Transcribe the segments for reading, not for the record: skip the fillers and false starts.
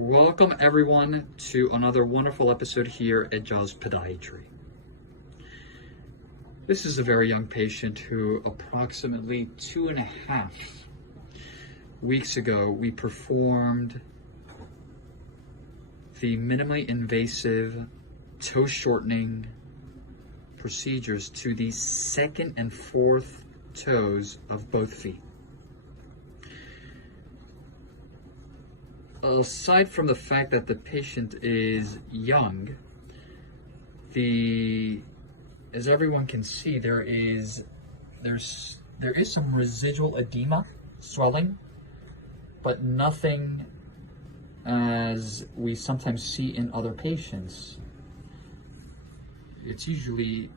Welcome everyone to another wonderful episode here at Jaws Podiatry. This is a very young patient who approximately 2.5 weeks ago we performed the minimally invasive toe shortening procedures to the second and fourth toes of both feet. Aside from the fact that the patient is young, as everyone can see, there is some residual edema, swelling, but nothing as we sometimes see in other patients. It's usually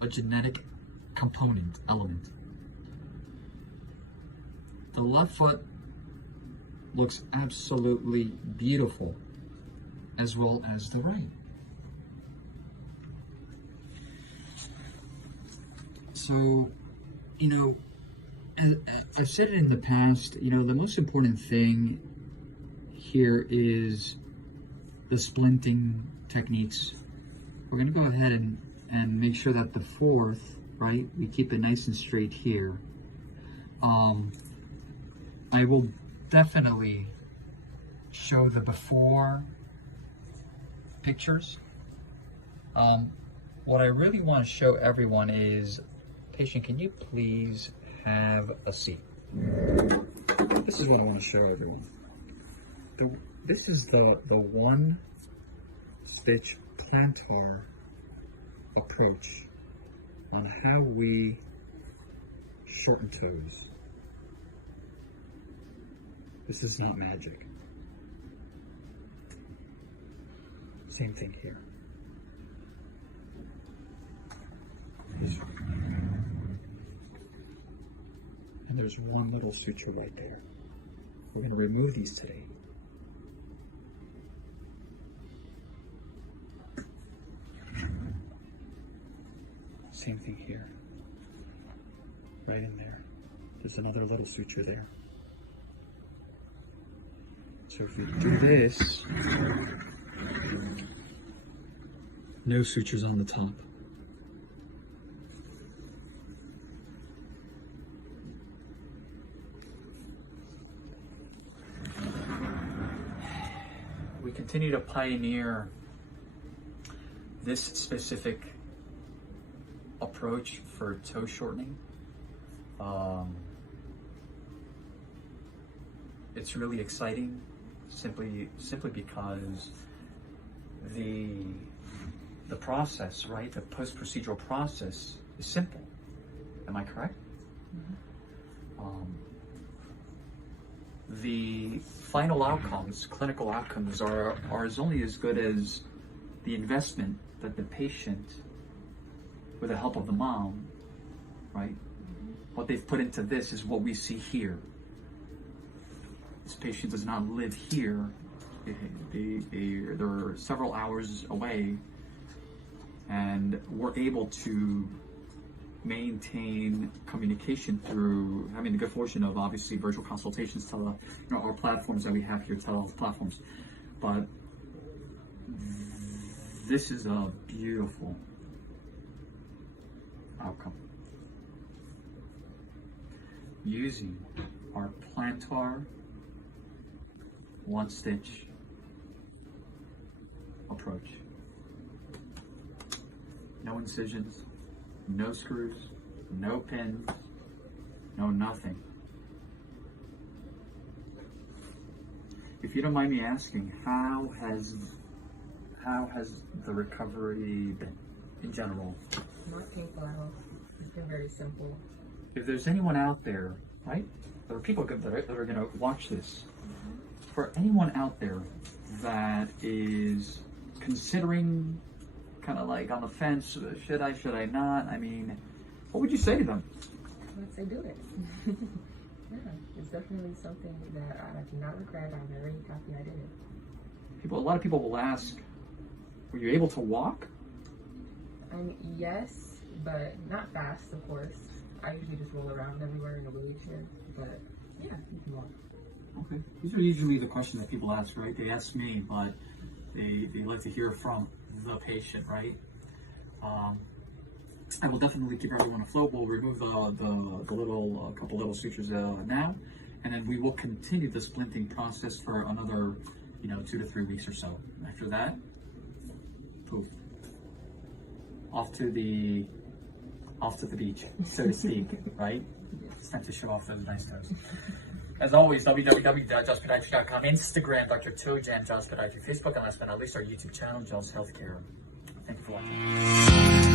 a genetic element. The left foot looks absolutely beautiful, as well as the right. So, I've said it in the past, the most important thing here is the splinting techniques. We're gonna go ahead and make sure that the fourth, right, we keep it nice and straight here. I will definitely show the before pictures. What I really want to show everyone is, patient, can you please have a seat? This is what I want to show everyone. This is the one stitch plantar approach on how we shorten toes. This is not magic. Same thing here. And there's one little suture right there. We're going to remove these today. Same thing here. Right in there. There's another little suture there. So if we do this, no sutures on the top. We continue to pioneer this specific approach for toe shortening. It's really exciting. Simply because the process, right, the post-procedural process is simple. Am I correct? Mm-hmm. The final outcomes, clinical outcomes, are only as good as the investment that the patient, with the help of the mom, right, mm-hmm, what they've put into this is what we see here. This patient does not live here. They're several hours away, and we're able to maintain communication through having the good fortune of obviously virtual consultations, our platforms that we have here, telehealth platforms. But this is a beautiful outcome. Using our plantar one stitch approach. No incisions, no screws, no pins, no nothing. If you don't mind me asking, how has the recovery been in general? Not painful at all. It's been very simple. If there's anyone out there, right? There are people that are going to watch this. Mm-hmm. For anyone out there that is considering, kind of like on the fence, should I not? I mean, what would you say to them? I would say do it. Yeah, it's definitely something that I do not regret. I'm very happy I did it. A lot of people will ask, were you able to walk? Yes, but not fast, of course. I usually just roll around everywhere in a wheelchair, but yeah, you can walk. Okay. These are usually the questions that people ask, right? They ask me, but they like to hear from the patient, right? I will definitely keep everyone afloat. We'll remove the little couple little sutures now, and then we will continue the splinting process for another, 2 to 3 weeks or so. After that, poof, off to the beach, so to speak, right? It's time to show off those nice toes. As always, www.josspodiatry.com, Instagram, Dr. Tojam, Joss Podiatry, Facebook, and last but not least, our YouTube channel, Joss Healthcare. Thank you for watching.